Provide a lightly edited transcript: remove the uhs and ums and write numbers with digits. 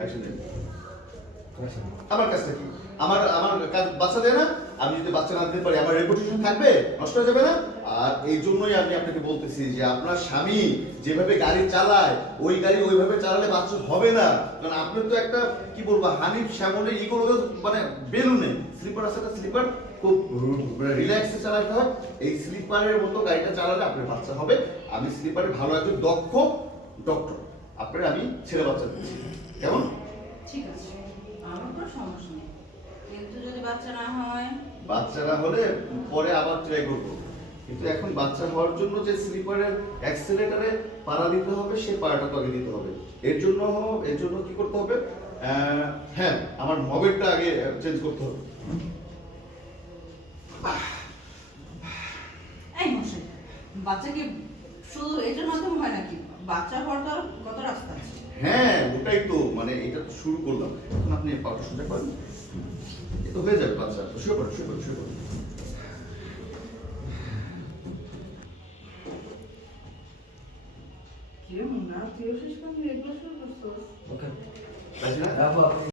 Action দেন। আমার কাজটা কি? আমার আমার কাজ বাচ্চা দেয় না। আমি যদি বাচ্চা না দিতে পারি আমার রেপুটেশন থাকবে, নষ্ট হয়ে যাবে না? আর এই জন্যই আমি আপনাকে বলতেছি যে আপনার স্বামী যেভাবে গাড়ি চালায় ওই গাড়ি ওইভাবে চালালে বাচ্চা হবে না। কারণ আপনি তো একটা কি বলবো হানিফ শ্যামলের ইগোর মানে বেলুনে স্লিপার আছে না, স্লিপার খুব রিল্যাক্সে চালাতে হয়। এই স্লিপারের মতো গাড়িটা চালালে আপনার বাচ্চা হবে। আমি স্লিপারে ভালো একজন দক্ষ ডক্টর আপনার আমি ছেলে বাচ্চা দিচ্ছি, কেমন? ঠিক আছে, আমার কোনো সমস্যা নেই, কিন্তু যদি বাচ্চা না হয়? বাচ্চা না হলে পরে আবার ট্রাই করবো, কিন্তু এখন বাচ্চা হওয়ার জন্য যে স্লিপারের অ্যাক্সিলারেটরে পাড়া দিতে হবে সেই পাড়াটা তো আগে দিতে হবে। এর জন্য কি করতে হবে? হ্যাঁ, আমার মবেটটা আগে চেঞ্জ করতে হবে। এই মশাই, বাচ্চা কি শুধু এটার মাধ্যমে হয় নাকি? বাচ্চা হওয়ার তো কত রাস্তা আছে। হ্যাঁ, ওটাই তো মানে এটা তো শুরু করলাম, এখন আপনি পাটা সোজা করেন, এ তো হয়ে যাবে বাচ্চা। শুয়ে পড়ুন, শুয়ে পড়ুন, শুয়ে পড়ুন। কিরে মুন্না, তুইও শেষ করবি এগুলো শুরু করছিস? ওকে,